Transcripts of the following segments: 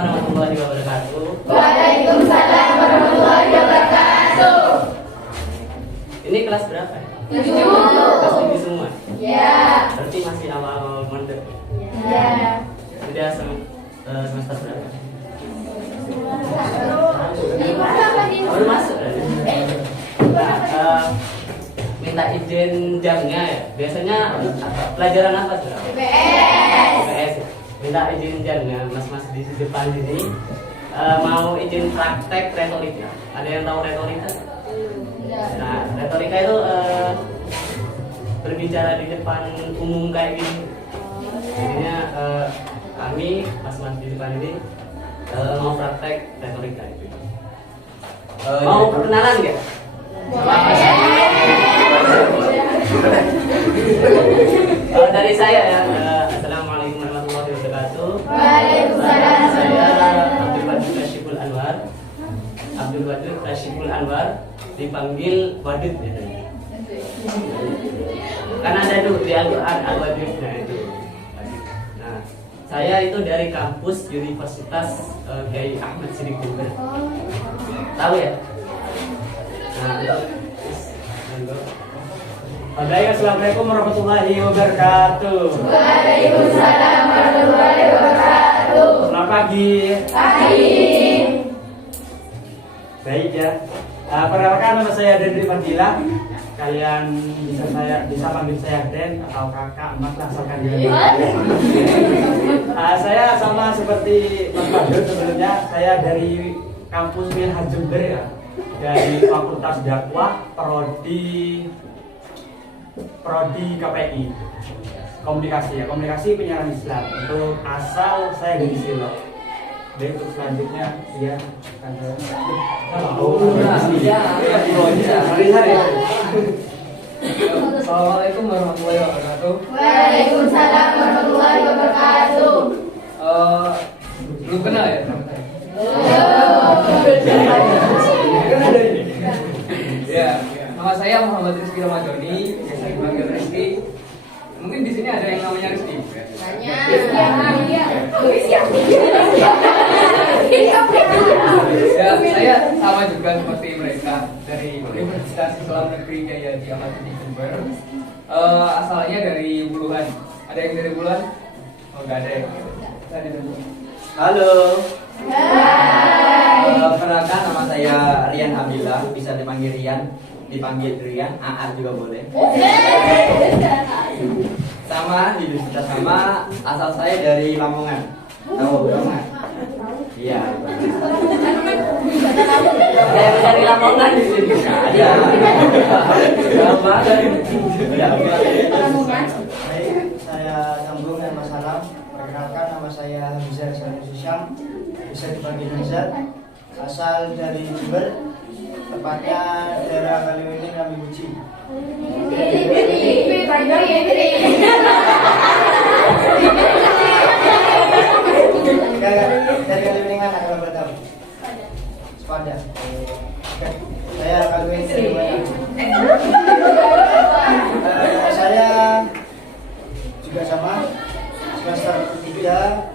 warahmatullahi wabarakatuh. Waalaikumsalam warahmatullahi wabarakatuh. Ini kelas berapa ya? 7. Kelas 7 semua? Ya. Berarti masih awal-awal mondok. Ya. Sudah semester berapa? Baru masuk berarti. Minta izin jamnya ya. Biasanya pelajaran apa sih? IPS. IPS. Minta izin jamnya. Mas-mas di depan sini mau izin praktek retorika. Ada yang tahu retorika? Nah, retorika itu berbicara di depan umum kayak gini. Jadinya kami mas-mas di depan ini mau praktek retorika itu. Mau perkenalan nggak? Dari saya ya. Assalamualaikum warahmatullahi wabarakatuh. Waalaikumsalam. Saya Abdul Wadud Rashiful Anwar. Abdul Wadud Rashiful Anwar, dipanggil Wadud ya. Kan ada tuh di Al-Quran Al-Wadud, nah itu. Nah, saya itu dari kampus Universitas Kiai Ahmad Siddiq Jember. Tahu ya? Nah, Assalamualaikum warahmatullahi wabarakatuh. Waalaikumsalam warahmatullahi wabarakatuh. Selamat pagi. Pagi. Baik ya. Perkenalkan, nama saya Dendri Fadilah. Kalian bisa panggil saya Den atau kakak, emak lah, asalkan dia. Saya sama seperti Mas Badut sebelumnya. Saya dari kampus Minhaj Jember ya. Dari Fakultas Dakwah Prodi KPI. Komunikasi penyiaran Islam. Untuk asal saya dari Silo. Baik, untuk selanjutnya dia akan Assalamualaikum warahmatullahi wabarakatuh. Waalaikumsalam warahmatullahi wabarakatuh. Belum kenal ya? Ya, nama saya Muhammad Rizky Ramadhani, biasa dipanggil Rizky. Mungkin di sini ada yang namanya Rizky. Ya, saya sama juga seperti mereka dari Universitas Islam Negeri Kiai Haji Ahmad Siddiq Jember. Asalnya dari Buluhan. Ada yang dari Buluhan? Oh, nggak ada ya. Saya dari Buluhan. Halo. Perkenalkan, nama saya Rian Abdillah, bisa dipanggil Rian, AA juga boleh. Sama, di universitas sama, asal saya dari Lamongan. Tahu Lamongan? Iya. ada yang dari Lamongan di sini. Ada. Baik, saya sambung dengan masalah. Perkenalkan, nama saya Hamzah Sanus Syam, bisa dipanggil Hamzah. Asal dari Jember, tepatnya daerah Kaliwini Kami Uji. Dari Kaliwini mana kalau boleh tahu? Sepada. Saya Kaliwini dari mana? Saya juga sama, semester 3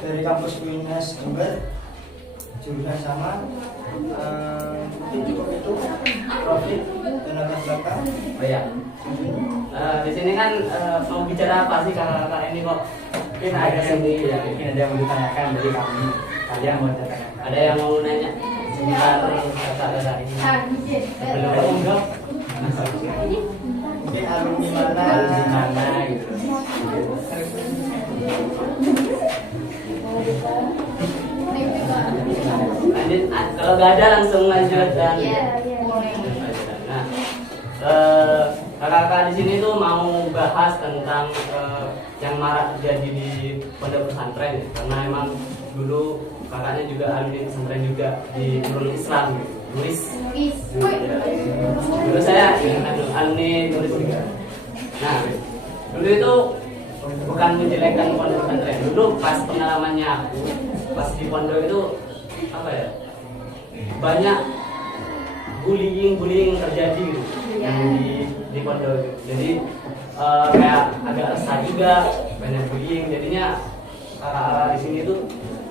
dari kampus Uinas Jember, jurusan sama. Mungkin cukup itu, profit dan latar belakang. Oh ya. Di sini kan mau bicara apa sih kakak-kakak ini kok? Mungkin ada yang mau ditanyakan dari kami. Kalian mau ditanyakan. Ada yang mau nanya sebentar kakak-kakak ini. Sebelum mondok. Mungkin alumni mana? Di mana gitu. Lanjut, kalau nggak ada langsung lanjut dan. Nah, kakak-kakak di sini tuh mau bahas tentang yang marak terjadi di pondok pesantren, karena emang dulu kakaknya juga alumni pesantren juga di Nurul Islam gitu. Nulis. Dulu saya alumni Nulis juga. Nah, dulu itu bukan menjelekkan pondok pesantren. Dulu pas pengalamannya aku, pas di pondok itu apa ya? Banyak bullying terjadi gitu yang di pondok gitu. Jadi kayak agak resah juga, banyak bullying. Jadinya kakak-kakak di sini tuh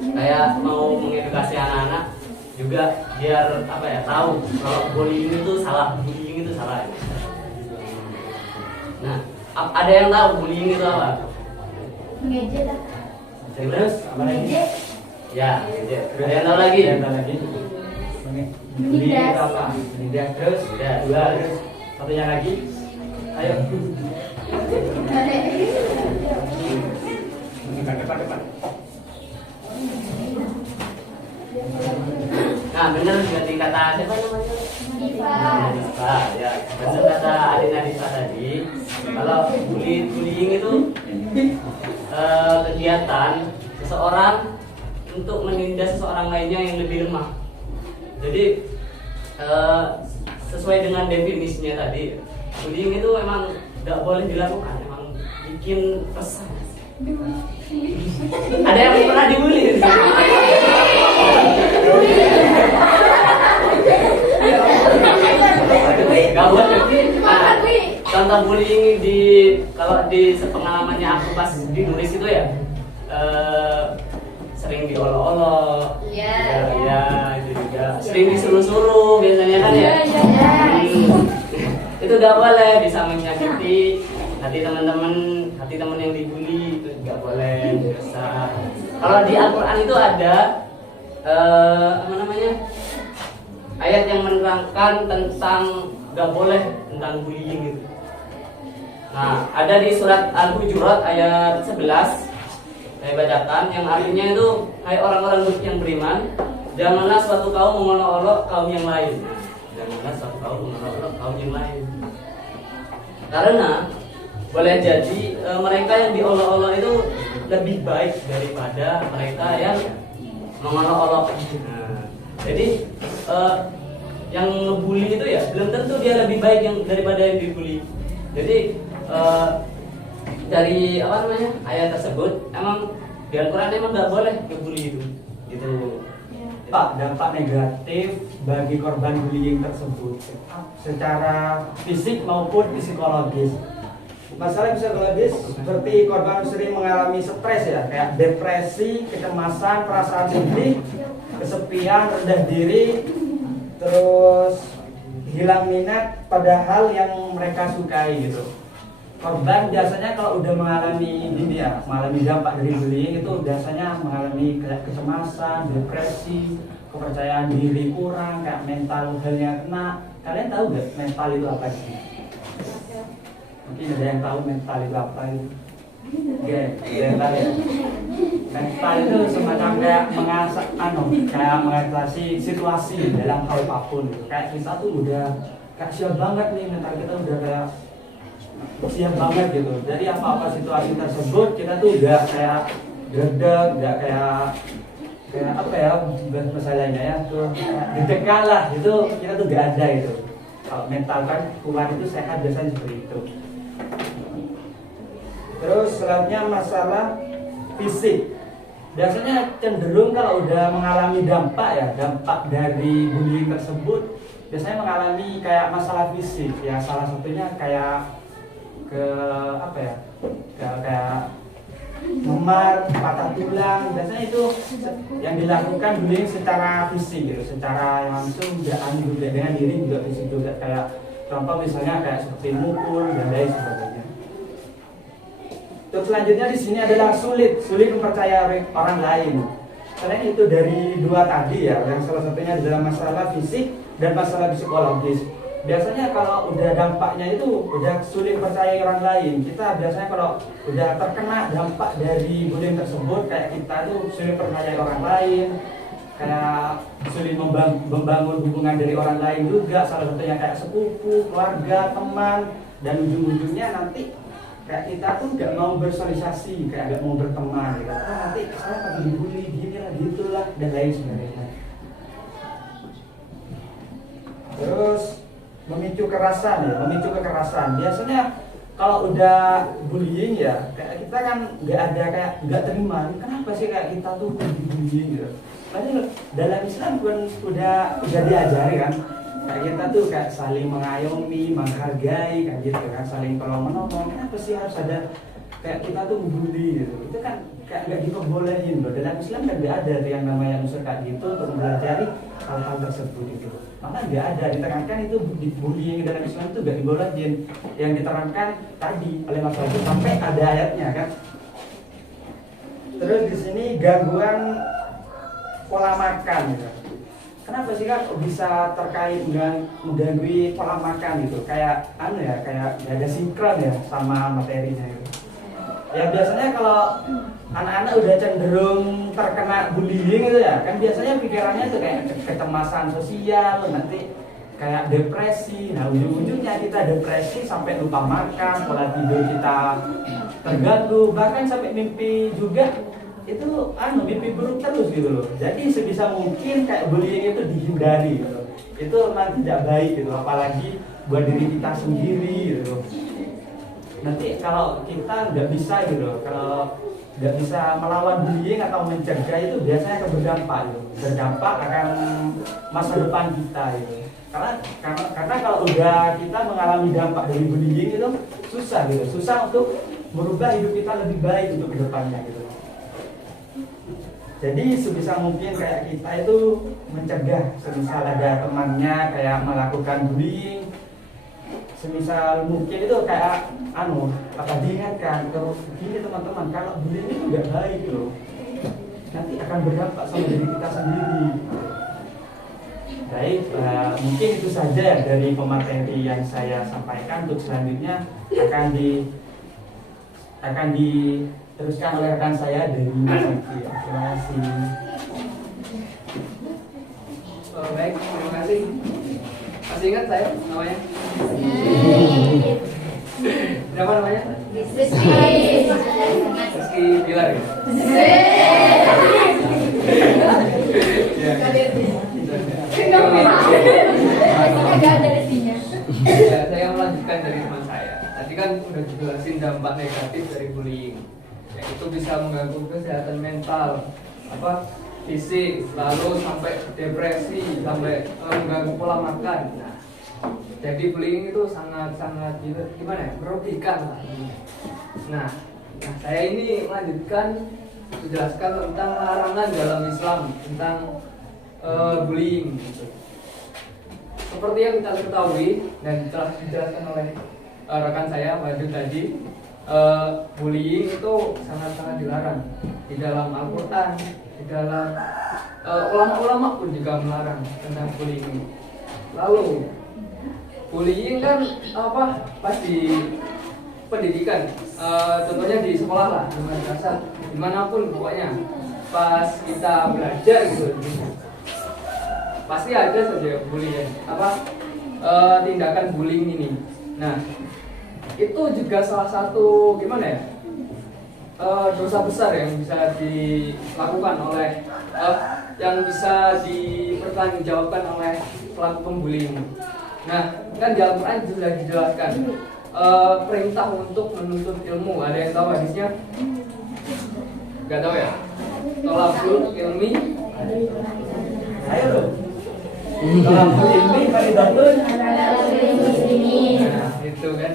kayak mau mengedukasi anak-anak juga biar apa ya, tahu kalau bullying itu salah, bullying itu salah. Nah, ada yang tahu bullying itu apa? Mengejek lah. Terus apa lagi? Mengejek. Ya, ada yang tahu lagi? Ada lagi. Bullying itu apa? Menindas. Terus Ya, dua. Terus satunya lagi. Ayo. Depan. Nah, benar berarti kata siapa namanya? Diva. Diva, ya. Benar kata Adina Diva tadi. Kalau bullying itu kegiatan seseorang untuk menindas seseorang lainnya yang lebih lemah. Jadi sesuai dengan definisinya tadi, bullying itu memang nggak boleh dilakukan, memang bikin resah. Ada yang pernah dibully? Gak boleh. Nah, contoh bullying kalau di pengalamannya aku pas dinulis itu ya, sering diolok-olok, Ya. ya itu juga sering disuruh-suruh biasanya kan ya. Itu gak boleh, bisa menyakiti hati teman yang dibully, itu gak boleh, bisa. Kalau di Al-Quran itu ada apa namanya, ayat yang menerangkan tentang gak boleh tentang bullying gitu. Nah, ada di surat Al-Hujurat ayat 11, saya bacakan, yang artinya itu, hai orang-orang yang beriman, janganlah suatu kaum mengolok-olok kaum yang lain. Janganlah suatu kaum mengolok-olok kaum yang lain. Karena boleh jadi mereka yang diolok-olok itu lebih baik daripada mereka yang mengolok-olok. Nah, jadi yang ngebully itu ya belum tentu dia lebih baik daripada yang dibully. Jadi dari apa namanya, ayat tersebut emang di Al-Quran emang nggak boleh ngebully itu, gitu. Pak, dampak negatif bagi korban bullying tersebut secara fisik maupun psikologis. Masalah psikologis seperti korban sering mengalami stres ya, kayak depresi, kecemasan, perasaan sedih, kesepian, rendah diri, terus hilang minat pada hal yang mereka sukai gitu. Korban biasanya kalau udah mengalami ini ya, mengalami dampak dari bullying itu biasanya mengalami kayak kecemasan, depresi, kepercayaan diri kurang, kayak mental health-nya kena. Kalian tahu gak mental itu apa sih? Mungkin ada yang tahu mental itu apa itu? Oke, mental ya. Mental itu semacam kayak kayak mengatasi situasi dalam hal apapun. Kayak kita tuh udah kayak siap banget nih, mental kita udah kayak siap banget gitu. Jadi apa-apa situasi tersebut kita tuh udah kayak gerdek, udah kayak apa ya masalahnya ya, tuh ditekan lah, itu kita tuh gak ada itu. Kalau mental kan kuat itu sehat biasanya seperti itu. Terus selanjutnya masalah fisik. Biasanya cenderung kalau udah mengalami dampak dari bullying tersebut, biasanya mengalami kayak masalah fisik ya, salah satunya kayak kayak memar, patah tulang. Biasanya itu yang dilakukan bullying secara fisik gitu, secara langsung juga dengan diri juga fisik juga, kayak contoh misalnya kayak seperti mukul dan lain sebagainya. Terus selanjutnya di sini adalah sulit mempercayai orang lain. Selain itu dari dua tadi ya, yang salah satunya adalah masalah fisik dan masalah psikologis. Biasanya kalau udah dampaknya itu udah sulit percaya orang lain. Kita biasanya kalau udah terkena dampak dari bullying tersebut, kayak kita tuh sulit percaya orang lain, kayak sulit membangun hubungan dari orang lain juga. Salah satunya kayak sepupu, keluarga, teman, dan ujung-ujungnya nanti kayak kita tuh nggak mau bersosialisasi, kayak nggak mau berteman gitu. Nanti saya lagi dibully gini lah, gitulah, dan lain sebagainya. Terus memicu kekerasan. Biasanya kalau udah bullying ya, kayak kita kan nggak terima. Kenapa sih kayak kita tuh dibullying gitu? Padahal dalam Islam pun udah diajari kan, kayak kita tuh kayak saling mengayomi, menghargai kan gitu kan, saling tolong menolong. Kenapa sih harus ada kayak kita tuh bully gitu? Itu kan kayak nggak diperbolehin loh. Dalam Islam kan nggak ada yang namanya unsur kayak gitu untuk mempelajari hal-hal tersebut itu. Maka nggak ada diterangkan itu bullying dalam Islam itu nggak dibolehin. Yang diterangkan tadi oleh Mas Wahyu sampai ada ayatnya kan. Terus di sini gangguan pola makan gitu. Kenapa sih Kak bisa terkait dengan mengganggu pola makan gitu? Kayak kayak nggak ada sinkron ya sama materinya gitu. Ya biasanya kalau anak-anak udah cenderung terkena bullying gitu ya, kan biasanya pikirannya tuh kayak kecemasan sosial, nanti kayak depresi. Nah ujung-ujungnya kita depresi sampai lupa makan, pola tidur kita terganggu, bahkan sampai mimpi juga itu mimpi buruk terus gitu loh. Jadi sebisa mungkin kayak bullying itu dihindari gitu. Itu memang tidak baik gitu, apalagi buat diri kita sendiri gitu. Nanti kalau kita nggak bisa gitu, kalau nggak bisa melawan bullying atau mencegah itu biasanya akan berdampak akan masa depan kita gitu. Karena kalau udah kita mengalami dampak dari bullying itu susah untuk merubah hidup kita lebih baik untuk kedepannya gitu. Jadi sebisa mungkin kayak kita itu mencegah, semisal ada temannya kayak melakukan bullying, semisal mungkin itu kayak diingatkan kalau begini teman-teman, kalau bullying itu nggak baik loh, nanti akan berdampak sama diri kita sendiri. Baik, mungkin itu saja ya dari pemateri yang saya sampaikan. Untuk selanjutnya akan diteruskan oleh rekan saya dari Mas Vicky. Terima kasih. Baik, terima kasih. Masih ingat saya namanya? Siapa namanya? Rizky Bilar ya? Ya, saya melanjutkan dari teman saya. Tadi kan udah dijelasin dampak negatif dari bullying, yaitu bisa mengganggu kesehatan mental, fisik, lalu sampai depresi, sampai mengganggu pola makan. Nah, jadi bullying itu sangat gimana ya, merugikan. Nah, saya ini melanjutkan menjelaskan tentang larangan dalam Islam tentang bullying gitu. Seperti yang kita ketahui dan telah dijelaskan oleh rekan saya Wahyu tadi, bullying itu sangat dilarang di dalam Al-Quran, di dalam ulama-ulama pun juga melarang tentang bullying. Lalu bullying kan pas di pendidikan, contohnya di sekolah lah, di madrasah, dimanapun pokoknya pas kita belajar gitu, pasti ada saja bullying, tindakan bullying ini. Nah, itu juga salah satu dosa besar yang bisa dilakukan oleh yang bisa dipertanggungjawabkan oleh pelaku pembullying. Nah, kan di Al-Quran sudah dijelaskan perintah untuk menuntut ilmu. Ada yang tahu hadisnya? Gak tahu ya? Tolabul ilmi. Ayo loh. Tolabul ilmi faridatun. Nah, itu kan.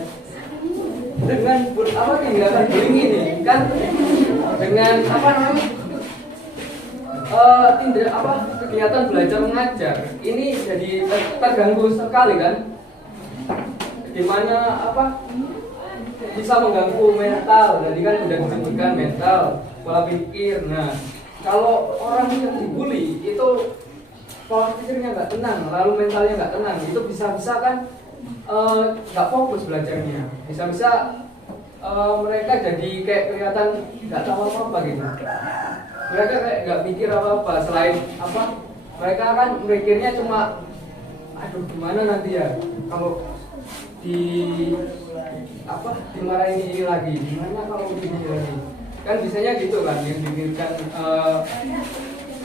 Dengan tindakan bullying ini kan dengan kegiatan belajar mengajar ini jadi terganggu sekali kan, dimana bisa mengganggu mental. Tadi kan sudah disebutkan mental, pola pikir. Nah, kalau orang yang dibully itu pola pikirnya nggak tenang, lalu mentalnya nggak tenang, itu bisa kan nggak fokus belajarnya, bisa mereka jadi kayak kelihatan nggak tahu apa gitu. Mereka kayak nggak pikir apa selain mereka kan mikirnya cuma gimana nanti ya kalau dimarahin ini lagi, gimana kalau begini lagi, kan biasanya gitu kan yang dipikirkan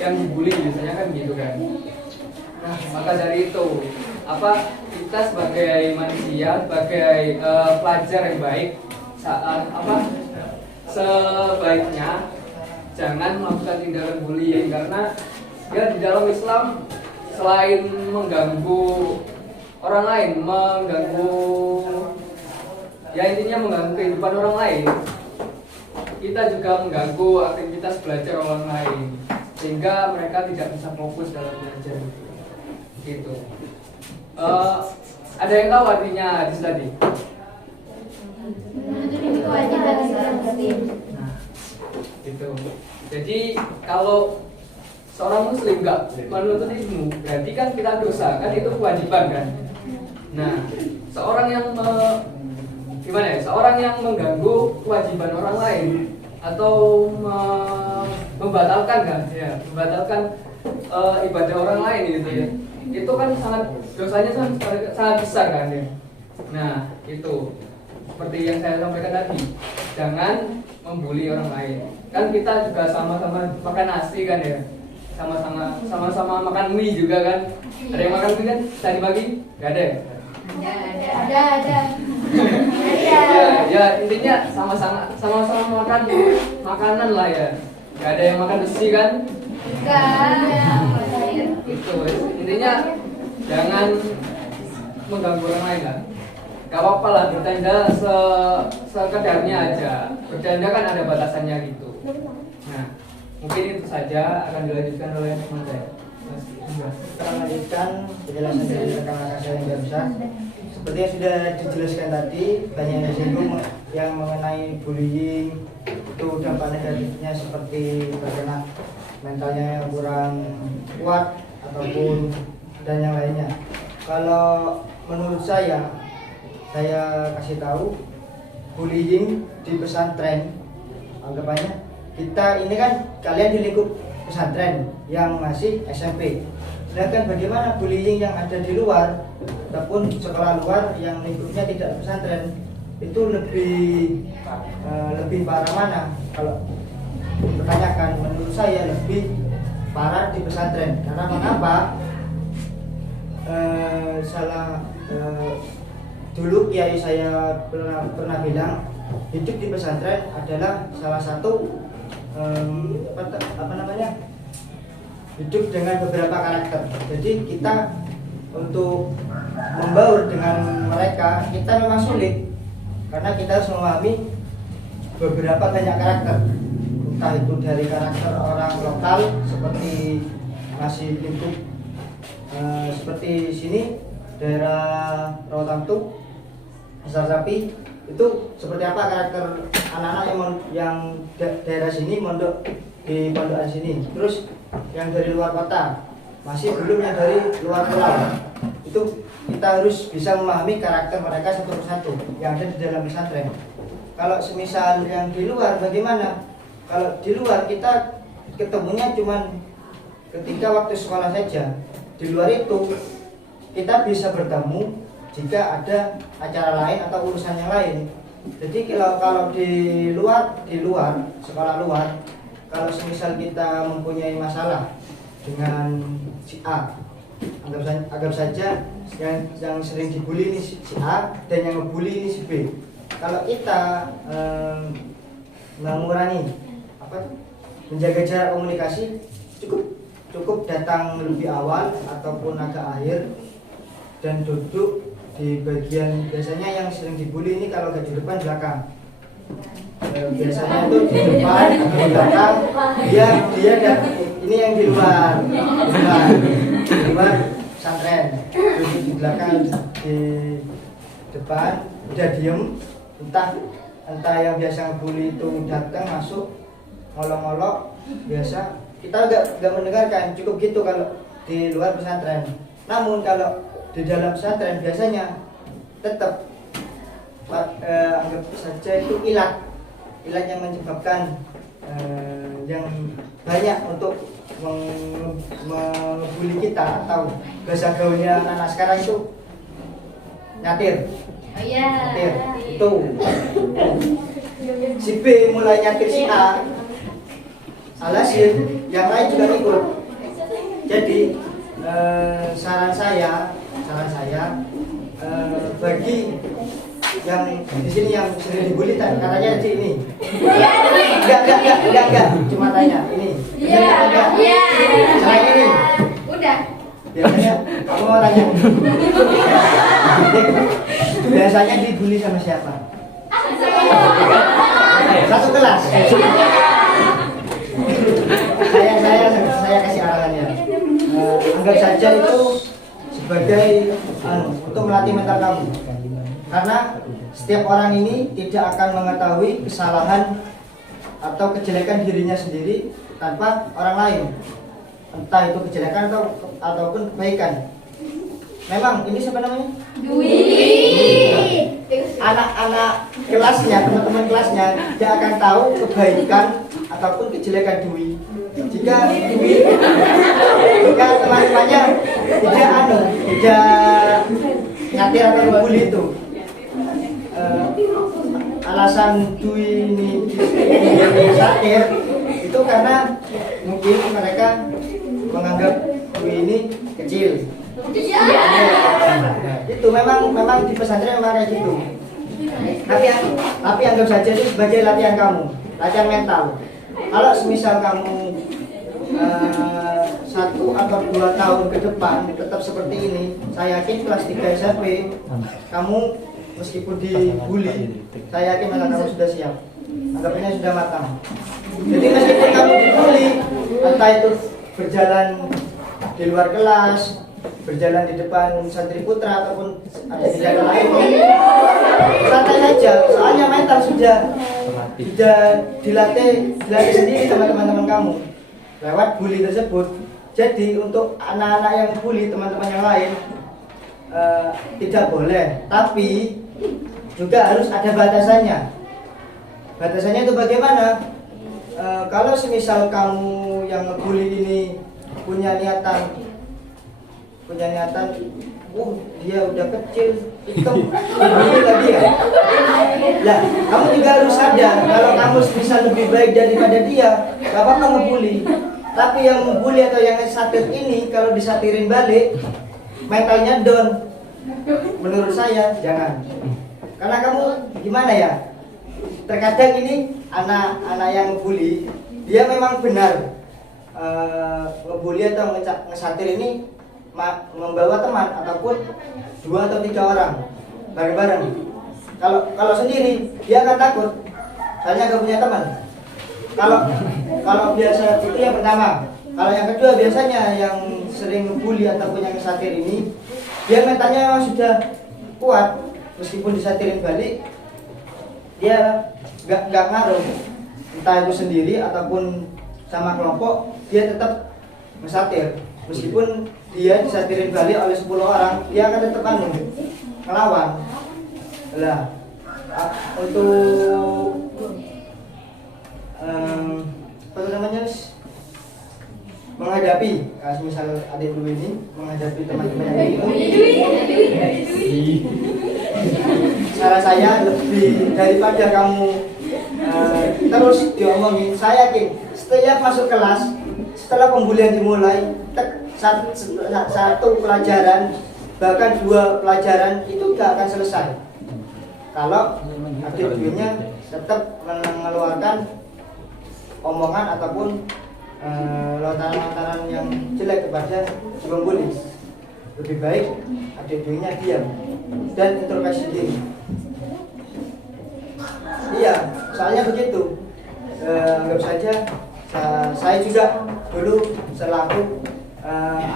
yang dibully biasanya kan gitu kan. Nah, maka dari itu kita sebagai manusia, sebagai pelajar yang baik, saat sebaiknya jangan melakukan tindakan bullying, karena ya di dalam Islam selain mengganggu orang lain, mengganggu kehidupan orang lain, kita juga mengganggu aktivitas belajar orang lain, sehingga mereka tidak bisa fokus dalam belajar. Gitu. Ada yang tahu artinya hadis tadi? Menutupi kewajiban seorang muslim. Nah, gitu. Jadi kalau seorang muslim nggak menuntut ilmu, berarti kan kita dosa, kan itu kewajiban kan. Nah, seorang yang gimana ya? Seorang yang mengganggu kewajiban orang lain atau membatalkan kan, ya, membatalkan ibadah orang lain gitu ya. Itu kan dosanya sangat besar kan ya. Nah, itu seperti yang saya sampaikan tadi, jangan membuli orang lain. Kan kita juga sama-sama makan nasi kan ya, sama-sama makan mie juga kan. Ada yang makan mie kan tadi pagi? Gak ada ya? Ada. Ya intinya sama-sama makan makanan lah ya. Gak ada yang makan besi kan? Enggak. Itu intinya jangan mengganggu orang lain lah. Gak apa-apa lah, bercanda sekedarnya aja. Bercanda kan ada batasannya gitu. Nah, mungkin itu saja akan dilanjutkan oleh teman saya. Kita lanjutkan penjelasan dari rekan-rekan saya yang barusan. Seperti yang sudah dijelaskan tadi, banyak yang disinggung yang mengenai bullying, itu dampak negatifnya seperti bagaimana mentalnya yang kurang kuat ataupun dan yang lainnya. Kalau menurut saya kasih tahu, bullying di pesantren, anggapannya kita ini kan kalian di lingkup pesantren yang masih SMP. Sedangkan bagaimana bullying yang ada di luar ataupun sekolah luar yang lingkupnya tidak pesantren, itu lebih parah mana? Kalau dipertanyakan, menurut saya lebih parah di pesantren. Karena mengapa? Dulu kiai saya pernah bilang, hidup di pesantren adalah salah satu hidup dengan beberapa karakter. Jadi kita untuk membaur dengan mereka kita memang sulit, karena kita harus memahami beberapa banyak karakter, entah itu dari karakter orang lokal seperti masih lingkup seperti sini daerah Rawatamtu, Pasar Sapi, itu seperti apa karakter anak-anak yang daerah sini mondok di pondokan sini. Terus yang dari luar kota, masih belum yang dari luar pulau. Itu kita harus bisa memahami karakter mereka satu persatu yang ada di dalam pesantren. Kalau semisal yang di luar bagaimana? Kalau di luar kita ketemunya cuman ketika waktu sekolah saja. Di luar itu kita bisa bertemu jika ada acara lain atau urusan yang lain. Jadi kalau di luar sekolah luar, kalau semisal kita mempunyai masalah dengan si A, anggap saja yang sering dibully ini si A dan yang ngebully ini si B. Kalau kita mengurangi menjaga jarak komunikasi, cukup datang lebih awal ataupun agak akhir dan duduk di bagian, biasanya yang sering dibully ini kalau gak di depan belakang. Biasanya itu di depan atau di belakang, dia dan ini yang di luar pesantren, duduk di belakang, di depan udah diem, entah yang biasa ngebully itu datang masuk ngolok-ngolok, biasa kita nggak mendengarkan, cukup gitu kalau di luar pesantren. Namun kalau di dalam pesantren biasanya tetap anggap saja itu ilat yang menyebabkan yang banyak untuk membuli kita, atau bahasa gaulnya anak sekarang itu nyatir. Oh iya. Nyatir itu si B mulai nyatir si A, alhasil yang lain juga ikut. Jadi saran saya bagi yang di sini yang sering dibully katanya di ini. Enggak, cuma tanya ini. Iya. Selain ini. Udah. Biasanya kamu mau tanya. Biasanya dibully sama siapa? Satu kelas. Saya kasih arahannya. Anggap saja itu sebagai untuk melatih mental kamu. Karena setiap orang ini tidak akan mengetahui kesalahan atau kejelekan dirinya sendiri tanpa orang lain. Entah itu kejelekan ataupun kebaikan. Memang ini siapa namanya? Dwi. Anak-anak kelasnya, teman-teman kelasnya, dia akan tahu kebaikan ataupun kejelekan Dwi. Jika teman-temannya tidak ngatir atau membuli itu, alasan Dwi ini satir itu karena mungkin mereka menganggap Dwi ini kecil. Itu memang di pesantren memang kayak gitu. Tapi anggap saja itu sebagai latihan kamu, latihan mental. Kalau semisal kamu 1 atau 2 tahun ke depan tetap seperti ini, saya yakin kelas 3 SMP kamu meskipun dibully, saya yakin malah kamu sudah siap. Anggapnya sudah matang. Jadi meskipun kamu dibully, entah itu berjalan di luar kelas, berjalan di depan santri putra ataupun ada di jalan lain, santai saja. Soalnya mental sudah dilatih sendiri sama teman-teman kamu lewat bully tersebut. Jadi untuk anak-anak yang bully teman-teman yang lain tidak boleh, tapi juga harus ada batasannya. Batasannya itu bagaimana? Kalau semisal kamu yang ngebully ini punya niatan, dia udah kecil, hitam, dibully tadi ya. Lah, kamu juga harus sadar kalau kamu bisa lebih baik daripada dia, gak apa-apa ngebully. Tapi yang membully atau yang satir ini kalau disatirin balik, mentalnya down. Menurut saya jangan. Karena kamu gimana ya? Terkadang ini anak-anak yang bully, dia memang benar ngebully atau ngesatir ini membawa teman ataupun 2 atau 3 orang bareng-bareng. Kalau sendiri dia akan takut, soalnya gak punya teman. Kalau biasa itu yang pertama. Kalau yang kedua biasanya yang sering ngebully ataupun yang ngesatir ini, dia mentalnya memang sudah kuat, meskipun disatirin balik dia gak ngaruh, entah itu sendiri ataupun sama kelompok, dia tetap ngesatir. Meskipun dia disatirin balik oleh 10 orang, dia akan tetap ngelawan. Lah, untuk apa namanya, menghadapi, misal adik dulu ini menghadapi teman-teman yang ini, cara saya lebih daripada kamu terus diomongin, saya yakin setiap masuk kelas, setelah pembulian dimulai, satu pelajaran bahkan 2 pelajaran itu gak akan selesai kalau adik-adiknya tetap mengeluarkan omongan ataupun lontaran-lontaran yang jelek kepada si pembuli. Lebih baik adik-adiknya diam dan introspeksi diri. Iya, soalnya begitu. Anggap saja saya juga dulu selaku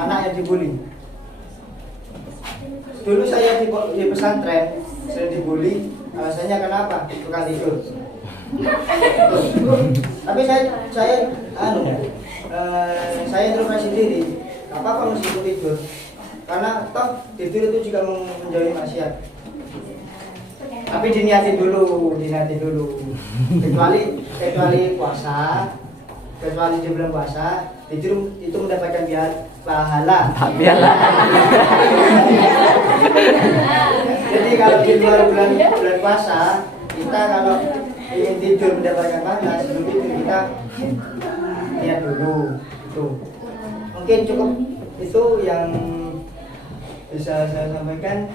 anak yang dibully. Dulu saya di pesantren sering dibully, alasannya kenapa? Tukang tidur. Tapi saya introspeksi diri. Gak apa-apa meskipun tidur, karena toh tidur itu juga menjauhi maksiat. Tapi diniatin dulu. Kecuali puasa, kecuali di bulan puasa, tidur itu mendapatkan pahala. Jadi kalau di luar bulan puasa, kita kalau ingin tidur mendapatkan pahala, sebelum itu kita lihat dulu. Itu mungkin cukup, itu yang bisa saya sampaikan.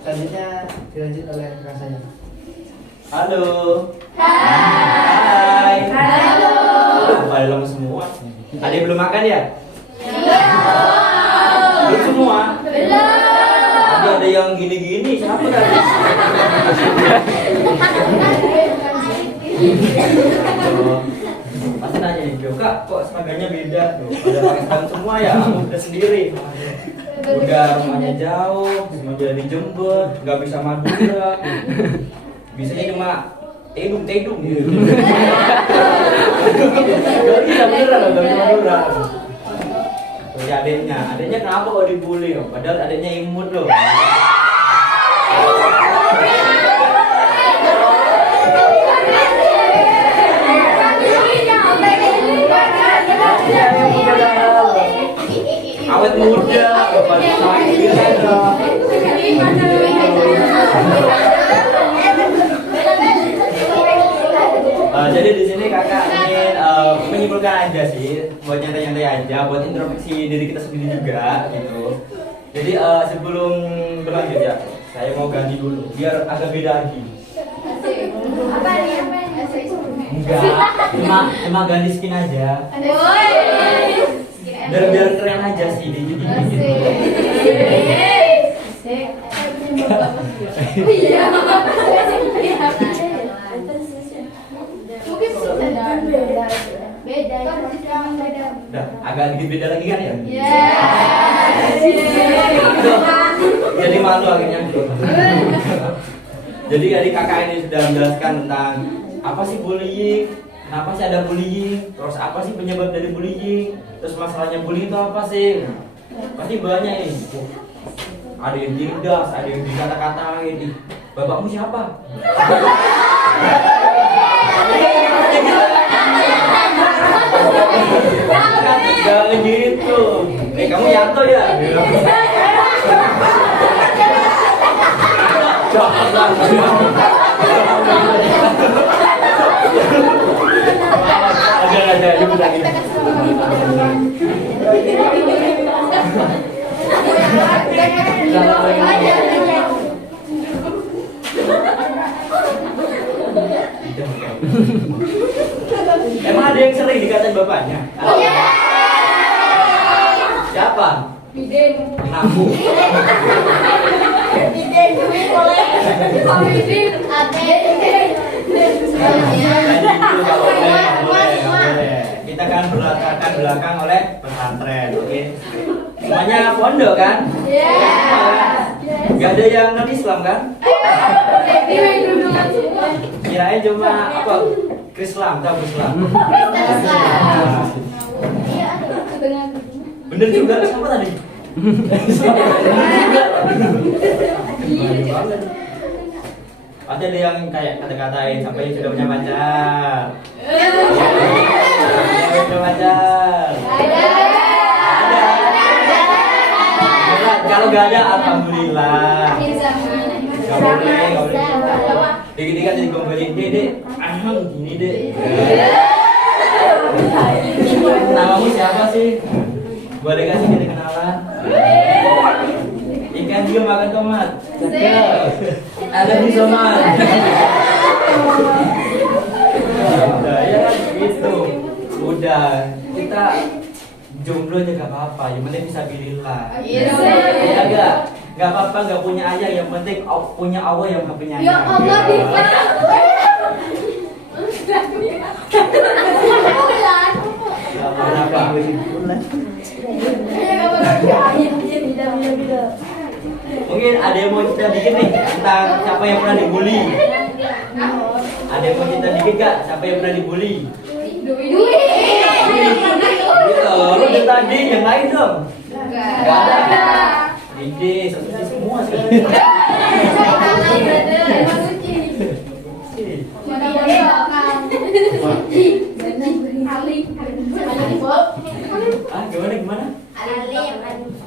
Selanjutnya dilanjut oleh rekan saya. Halo. Hai. Halo. Pada lemes semua. Ada yang belum makan ya? Belum. Belum semua? Belum. Ada yang gini-gini, siapa tadi? Pasti nanya nih, Kak, kok seragamnya beda tuh? Pada pakai seragam semua ya, aku udah sendiri. Udah rumahnya jauh, mau jadi Jember, nggak bisa Madura. Bisanya cuma tedung gitu. Gak bisa beneran loh, gak bisa Madura. Terus adeknya kenapa kok dibully? Padahal adeknya imut loh. Awet muda, bapak jadi di sini kakak ingin menyimpulkan aja sih, buat nyantai-nyantai aja, buat introspeksi diri kita sendiri juga gitu. Jadi sebelum berlanjut ya, saya mau ganti dulu, biar agak beda lagi. Enggak, cuma ganti skin aja. Biar keren aja sih, dikit gitu. Udah, agak dikit beda lagi kan ya? Jadi malu akhirnya. Jadi adik kakak ini sudah menjelaskan tentang apa sih bullying, kenapa sih ada bullying, terus apa sih penyebab dari bullying, terus masalahnya bullying itu apa sih? Pasti banyak ini. Ada yang ditindas, ada yang dikata-katain. Bapakmu siapa? Jangan gitu. Kamu Yanto ya? Emang ada yang sering dikatain bapaknya? Siapa? Aku. Kita kan berlatar belakang oleh pesantren, oke? Semuanya pondok kan? Gak ada yang non Islam kan? Kirain cuma apa? Krislam, tahu Krislam? Bener juga, siapa tadi? Pasti ada yang kayak kata-katain sampai yang sudah punya pacar. Yang punya pacar. Kalau gak ada, alhamdulillah. Gak boleh. Dikit-dikit jadi gombalin, dek, gini dek. Namamu siapa sih? Boleh gak sih kita kenalan? Ikan juga makan tomat. Ada di tomat. Udah ya kan gitu. Udah kita jomblo aja gak apa-apa. Yang penting bisa pilihlah. Iya gak apa-apa gak punya ayah. Yang penting punya Allah yang gak punya ayah. Ya Allah Diva. Kenapa? Mungkin ada yang mau cerita dikit nih tentang siapa yang pernah dibully. Ada yang mau cerita dikit gak? Siapa yang pernah dibully? Gitu, lu dari tadi yang lain dong. Gak ada. Ide, sosial semua sih. Ah, gimana?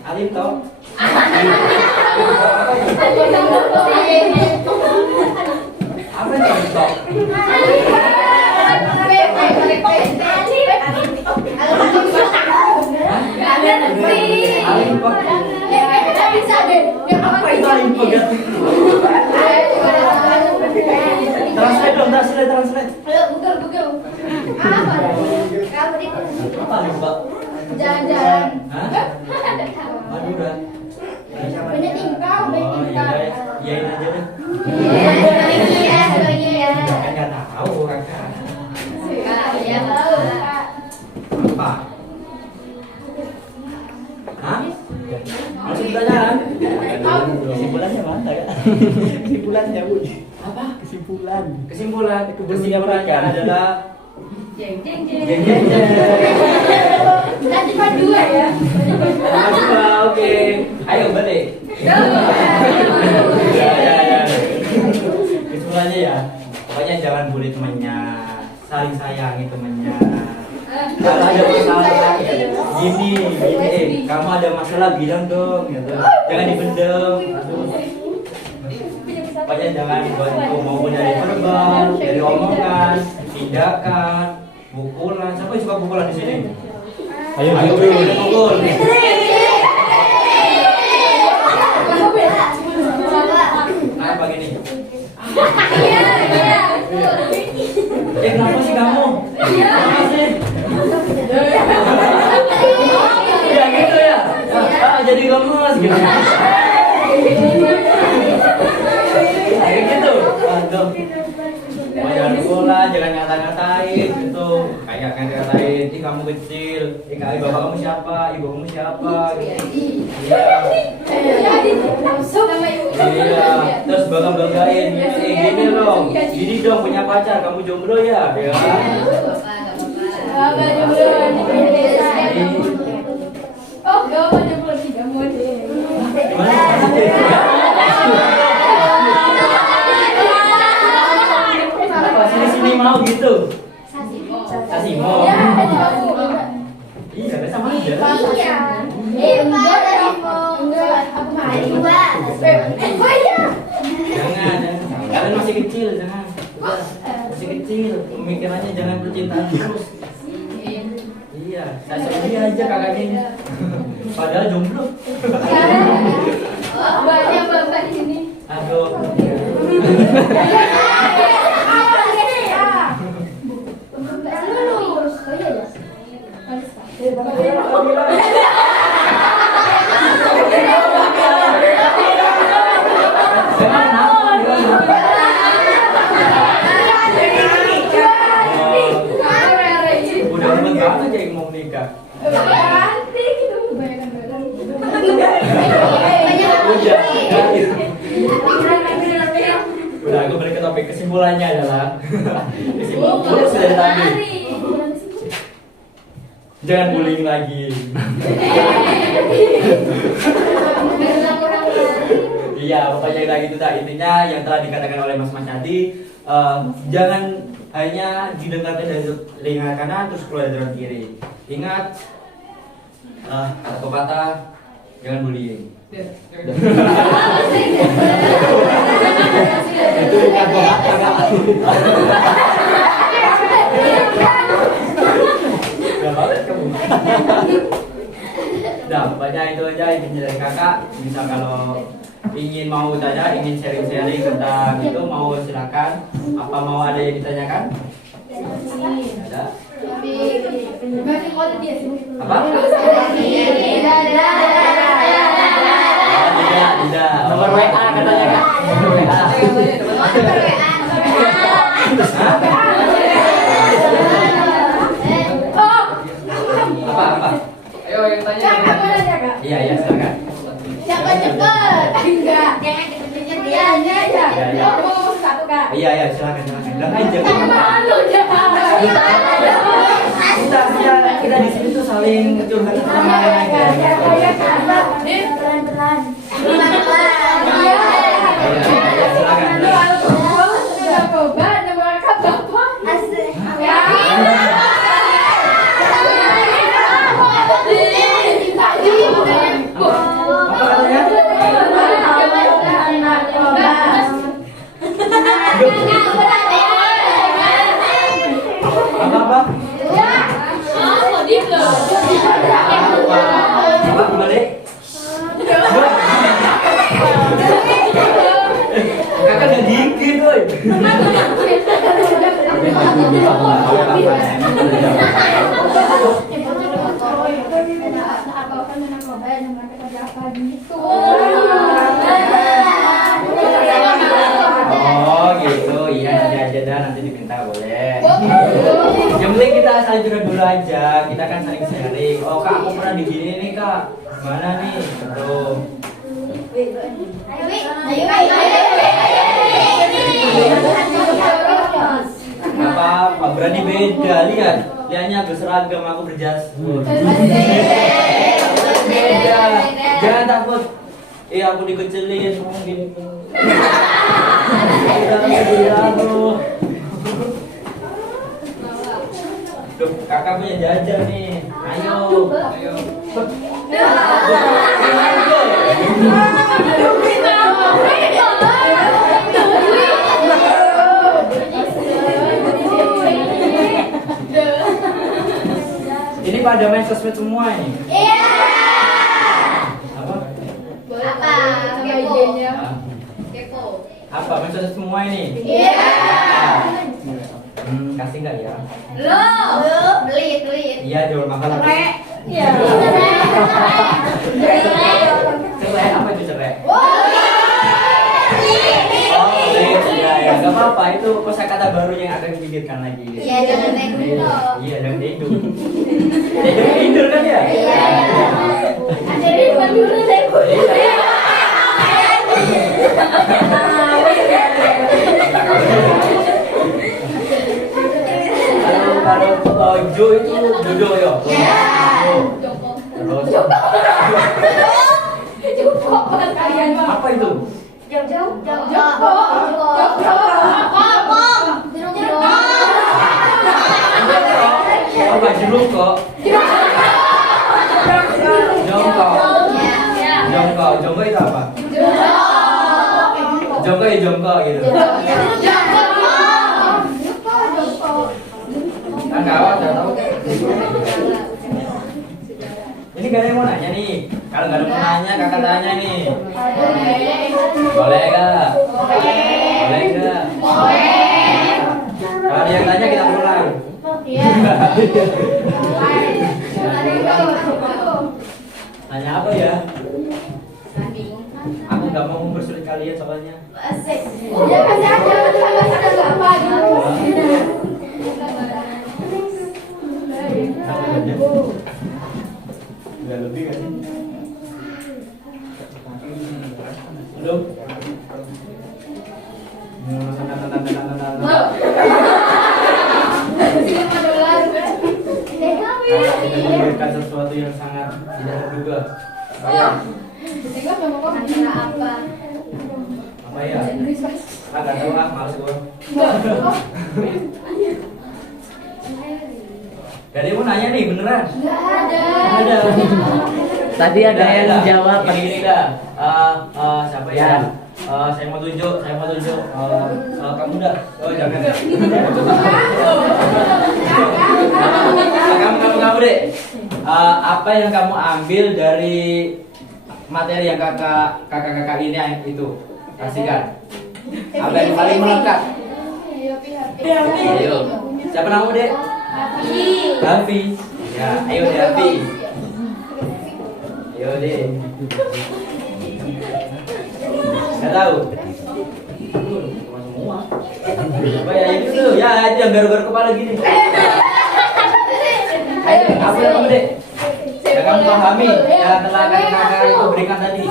Alim tau? Apa yang kamu tau? Alim kok? Apa itu alim kok? Translate dong, translate. Apa alim kok? Jalan-jalan. Hah? Madura. Banyak tingkah, Oh iya, iyain aja deh. Iya. Kan nggak tahu kakak. pertanyaan. Kesimpulannya mana kak? Kesimpulannya bu. Apa? Kesimpulan. Kesimpulan. Itu Kesimpulannya kan. adalah Jeng jeng jeng jeng. jeng jeng. Kita cuma dua ya. Coba, oke. Ayo balik. Ya. Kesimpulannya ya, pokoknya jangan bully temannya, saling sayangi temannya. Kalau ada masalah, gini, kamu ada masalah bilang dong, gitu. Jangan dipendem. Pokoknya jangan bantu maupun dari verbal, dari omongan, tindakan, pukulan. Siapa yang suka pukulan di sini? Ayo, pukul. Kenapa gini? Kenapa sih kamu? Kenapa sih? Ya gitu ya. Jadi gemes gitu. Kayak gitu. Aduh. Jangan pukulan, jangan ngata-ngatain gitu. Kayak ngata-ngatain, ih kamu kecil, ih bapak kamu siapa, ibu kamu siapa gitu. Iya, terus bangga-banggain, gini dong, gini dong punya pacar, kamu jomblo ya, ya. Oh, gak mau jomblo tidak mau. Apa sini mau gitu? Sasimo. Ya, ada kamu. Iya, kan sama aja. Iya. Enggak dari mau. Enggak, aku main. Iya. Jangan. Kalian masih kecil, jangan. Udah, masih kecil, pemikirannya jangan percintaan terus. Iya, saya aja kakaknya. Padahal jomblo. Banyak bapak di sini. Aduh. Udah lama banget ya yang mau nikah. Udah, aku balik ke topik. Kesimpulannya adalah kesimpulan sudah dari tadi. Jangan bullying lagi. Iya, pokoknya kayak gitu dah. Intinya yang telah dikatakan oleh Mas tadi, jangan hanya didengarkan dari telinga kanan terus keluar dari telinga kiri. Ingat, kata pepatah, jangan bullying. Itu bukan pepatah, Kak. Gak banget kamu. Nah, pokoknya itu aja intinya dari kakak. Misal kalau ingin mau tanya, ingin sharing-sharing tentang itu, mau silakan. Apa mau ada yang ditanyakan? Ada? Apa? Tidak. Nomor WA katanya Kak. Nomor WA. Apa? Ayo yang tanya. Iya, silakan. Iya, silakan. Jangan aja. Kita di sini tuh saling curhat sama aja. Apa? Apa balik? Kakak udah dikit, woy. Oh gitu, iya nanti aja dah, nanti diminta boleh. Yang penting kita saling curhat dulu aja, kita kan saling sharing. Oh kak, aku pernah digini nih kak, gimana nih? Gitu. Apa berani beda? Lihat, lihatnya berseragam, aku berjas. Beda. Jangan takut. Aku dikecilin mungkin. Duh, kakak punya jajan nih. Ayo. Ayo. Ini pada main sosmed semua ini. Apa? Sama idenya. Apa main sosmed semua ini? Kasih nggak ya? Iya, jual mahal. Iya. Cerai apa itu cerai? Oh, ya, nggak apa-apa. Itu kosakata baru yang akan dipikirkan lagi. Iya, jangan naik gunung. Iya, dan tidur. Tidur kan ya? Jadi dulu naik gunung. Kalau tojo itu dodo ya. Terus apa itu? Apa jeruk kok? Jongkok. Jongkok itu apa? Jongkok ya jongkok gitu. Enggak tahu. Ini gak ada yang mau nanya nih. Kalau gak ada yang mau nanya, kakak tanya nih. Boleh gak? Boleh gak? Kalau ada yang tanya kita pulang. Nanya apa ya? Aku gak mau mempersulit kalian soalnya. Udah lebih kan? Belum? Memberikan sesuatu yang sangat tidak terduga. Apa ya? Gak tahu lah, males gue. Gak ada yang mau nanya nih, beneran? Gak ada. Tadi ada yang jawab Gini dah. Siapa ya? Saya mau tunjuk. Kamu dah. Oh jangan. Kamu deh. Apa yang kamu ambil dari materi yang kakak ini itu? Kasihkan. Apa yang paling melekat? Ayo. Siapa namamu dek? Hafi. Ya, ayo deh Hafi. Ayo deh. Gak tahu. Semua. Apa ya ini tuh? Ya, itu yang garuk-garuk kepala gini. Ayo, apa yang kamu dek? Yang kamu pahami yang telah kakak itu berikan tadi.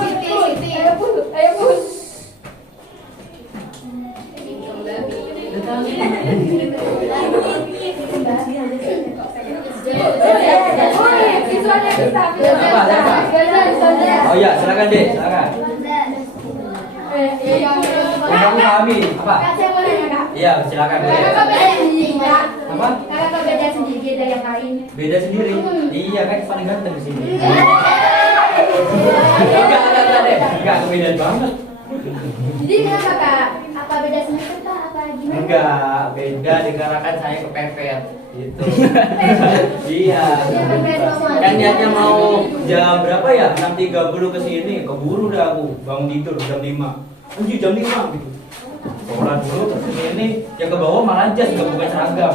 Oh ya, silakan deh, silakan. Yang kamu pahami apa? Iya, silakan deh. Apa? Kakak beda sendiri dari yang lain. Beda sendiri. Iya, kan paling ganteng di sini. Enggak, kebedaan banget. Jadi kenapa kak? Apa beda semester kak? Apa gimana? Enggak, beda dikarenakan saya kepepet gitu. Iya. Kan niatnya mau jam berapa ya? 6.30 ke sini, keburu dah aku bangun tidur jam 5. Anjir jam 5 gitu. Sekolah dulu ke sini, yang ke bawah malah jas enggak buka seragam.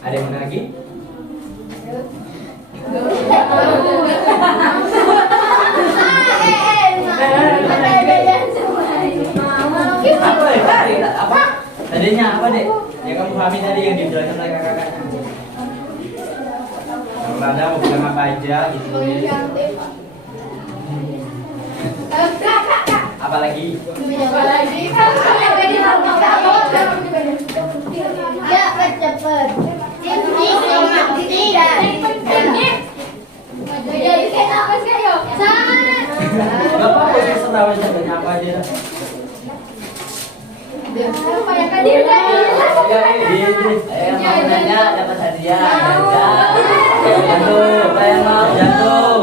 Ada yang mana lagi? Apa? Tadinya apa dek? Yang kamu pahami tadi yang dijelaskan oleh kakak-kakaknya. Kalau ada mau bilang apa aja gitu. Apalagi? Ya, cepet. Gak apa-apa sih, serah aja banyak apa aja. Yang mau nanya dapat hadiah. Jatuh, yang mau jatuh.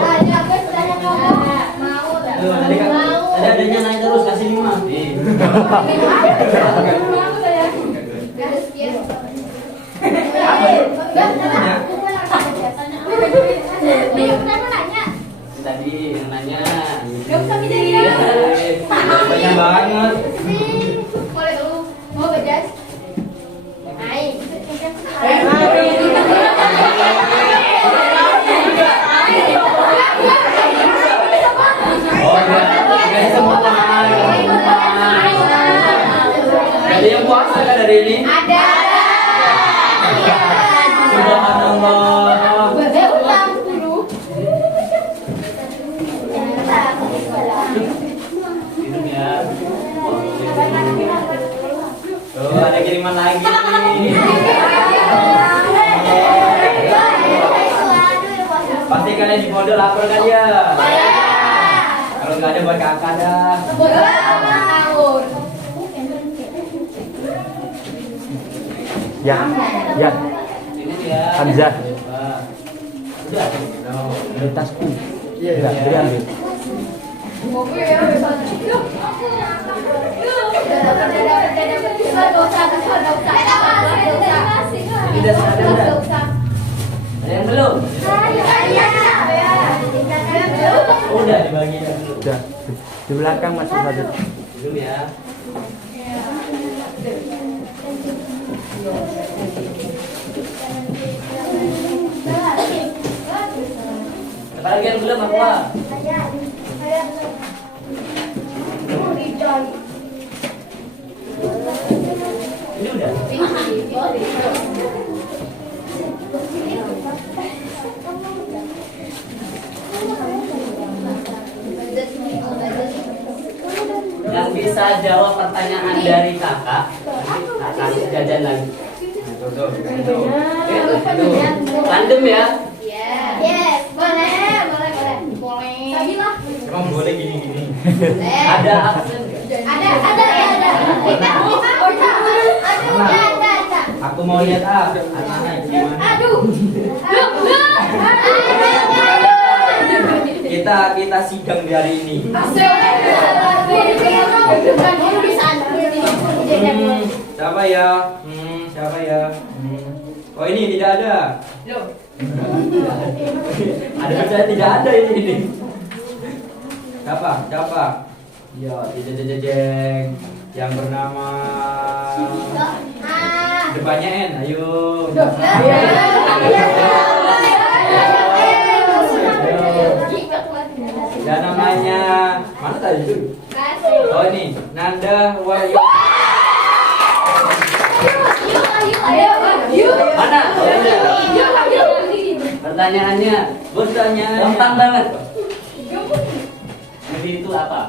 Tuh, tadi kan ada adanya naik terus kasih 5. Tadi yang nanya. Banyak banget. Oh, enggak semua teman. Ada yang puasa kan dari ini? Ada. Subhanallah. Minum ya. Tuh, ada kiriman lagi nih. Pasti kalian di pondok lapar kan ya? Kalau nggak ada buat kakak dah. Ya, ya. Ini dia. Hamzah. Udah. Dari tasku. Iya, Enggak, iya. jadi ambil. Ada yang belum? Udah dibagi ya. Udah. Di belakang masih satu. Belum ya. Apalagi yang belum apa? Ini udah. Yang bisa jawab pertanyaan dari kakak, kasih jajan lagi. Tuh. Random ya. Yes, boleh. Emang boleh gini-gini. Ada absen nggak? Ada. Aku mau lihat anak-anak gimana. Kita sidang di hari ini. Siapa ya? Siapa ya? Oh ini tidak ada. Ada saya tidak ada ini. Siapa? Ya, jeng yang bernama depannya N. Ayo. Dan namanya mana tadi itu? Oh ini Nanda Wahyu. Mana? Pertanyaannya, Bos tanya. gampang banget. Jadi itu apa?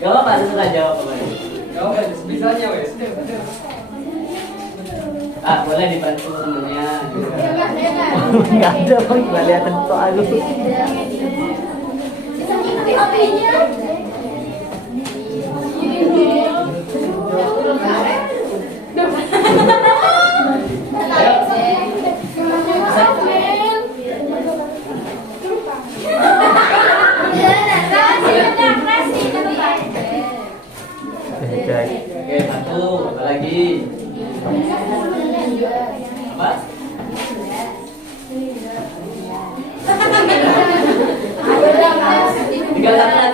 Gak apa-apa, terserah jawab apa ini. Jawab aja sebisanya wes. Boleh dibantu temennya. Enggak ada, Bang. Enggak lihat itu aku. Oke, satu, apa lagi? Apa?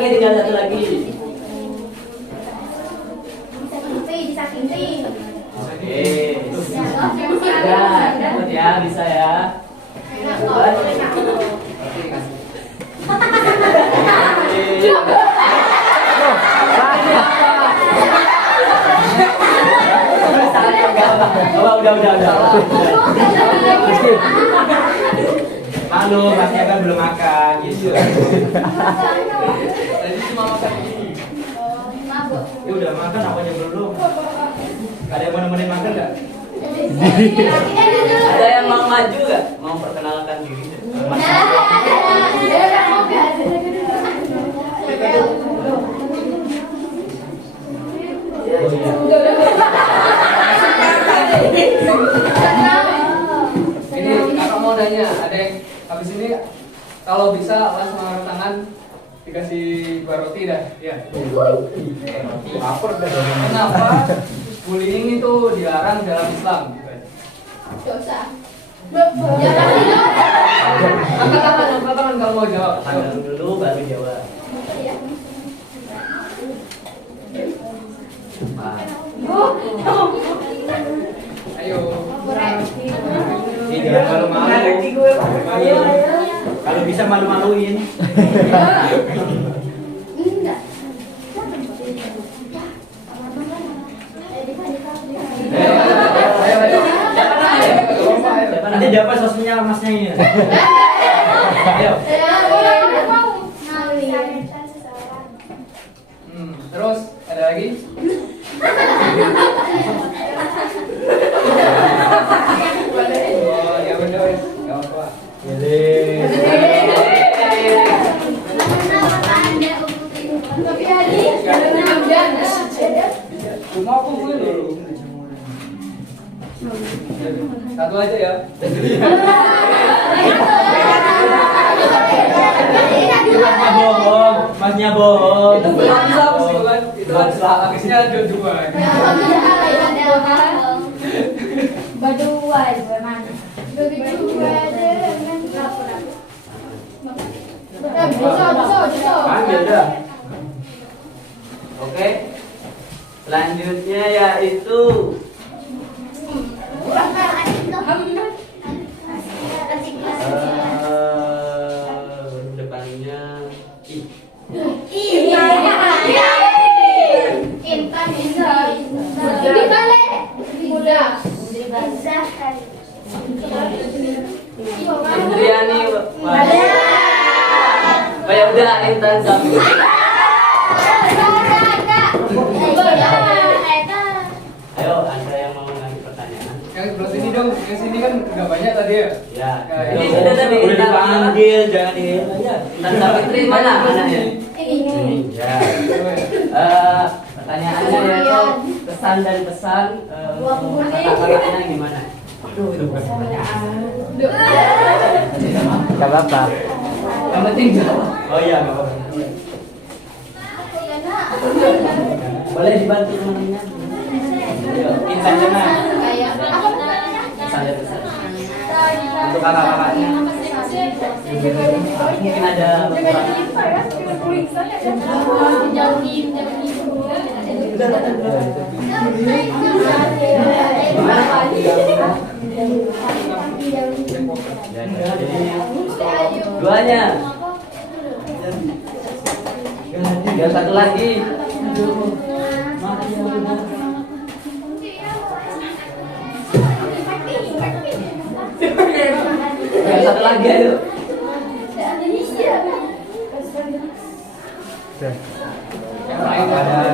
Tinggal satu lagi. Oke. Dapat ya, bisa ya. Udah. Malu, masnya kan belum makan gitu. Tadi cuma makan ini. Mabuk. Ya udah makan, apanya belum? Ada yang mau nemenin makan nggak? Ada yang mau maju nggak? Mau perkenalkan diri? Oh iya. Ini kakak mau nanya, ada yang habis ini kalau bisa langsung angkat tangan dikasih 2 roti dah. Ya. Lapar dah. Kenapa bullying itu dilarang dalam Islam? Dosa. Angkat tangan kalau mau jawab. Tangan dulu baru jawab. Ayo. Jangan malu-malu. Kalau bisa malu-maluin. Enggak. Nanti dapat sosmednya masnya ini. Ayo. Terus ada lagi? Oh ya udah wes, nggak apa-apa. Cuma aku dulu. Satu aja ya. Masnya bohong, masnya bohong. Itu belum sama sih kan? Itu habisnya ada 2. Baduai, bagaimana? Ambil dah. Oke. Selanjutnya yaitu depannya Indriani. Ya udah Intan sama. Ayo, ada yang mau ngasih pertanyaan? Yang sebelah sini dong, yang sini kan nggak banyak tadi ya. Ya, Nah, ini ini sudah tadi Udah Intan. dipanggil, jangan dihela aja. Intan Savitri mana anaknya? Ini. Ya. Pertanyaannya yaitu kesan dan pesan kakak-kakaknya gimana? Aduh, itu bukan pertanyaan. Gak apa-apa. Yang penting jawab. Oh iya, gak apa-apa. Boleh dibantu teman-temannya? Ayo, Intan mana? Pesan dan pesan. Untuk kakak-kakaknya. Mungkin ada duanya. Ya satu lagi. Ya satu lagi ayo.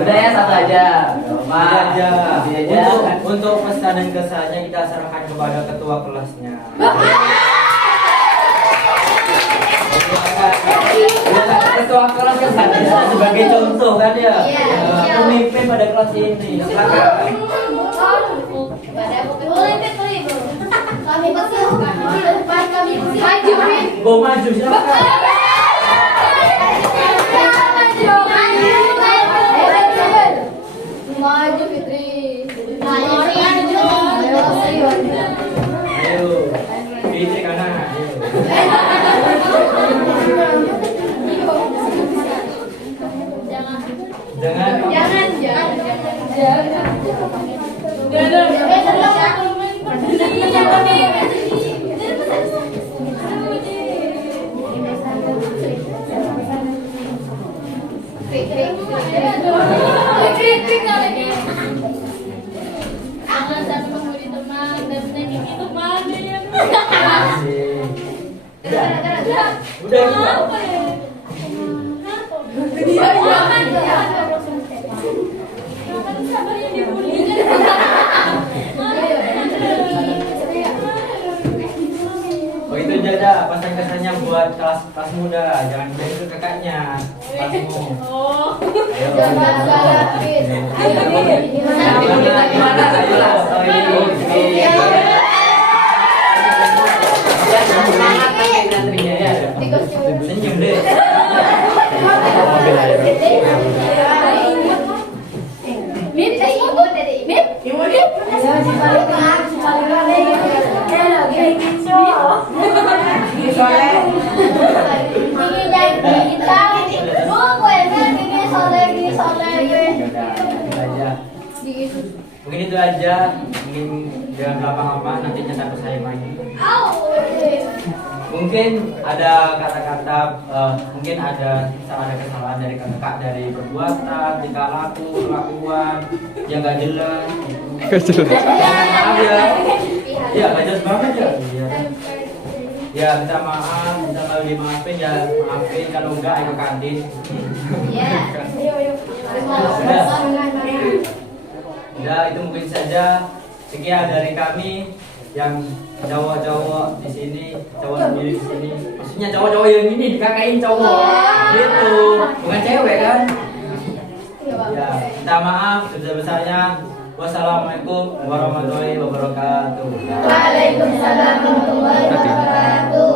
Udah ya satu aja. Aja. Aja. Untuk pesan dan kesannya kita serahkan kepada ketua kelasnya. Ketua kelas kan seharusnya sebagai contoh kan ya. Pemimpin pada kelas ini. Silakan. Go maju silakan. Maju Fitri. Ayo. Fitri kanan. Ayo. Jangan. Udah enggak? Iya, jangan, jangan. Oh itu Jada, pesan-kesannya buat kelas muda, jangan itu kakaknya, kelasmu. Ayo. Jangan salah, Fit. Gimana? Ayo. Ya, semangat pakai santrinya ya. Senyum deh. Mip, Mip, Mungkin itu aja, mungkin jangan lama-lama nantinya takut saya lagi. Mungkin ada kata-kata, mungkin ada kesalahan dari kakak dari perbuatan, tingkah laku, kelakuan yang gak jelas. Maaf ya, ya gak jelas banget ya. Iya. Ya minta maaf, minta kalau dimaafin ya maafin, kalau enggak ayo ke kantin. Ya itu mungkin saja sekian dari kami yang cowok-cowok di sini, cowok sendiri di sini. Maksudnya cowok-cowok yang ini dikakain cowok, gitu, bukan cewek kan? Ya, minta maaf sebesar-besarnya. Wassalamualaikum warahmatullahi wabarakatuh. Waalaikumsalam warahmatullahi wabarakatuh.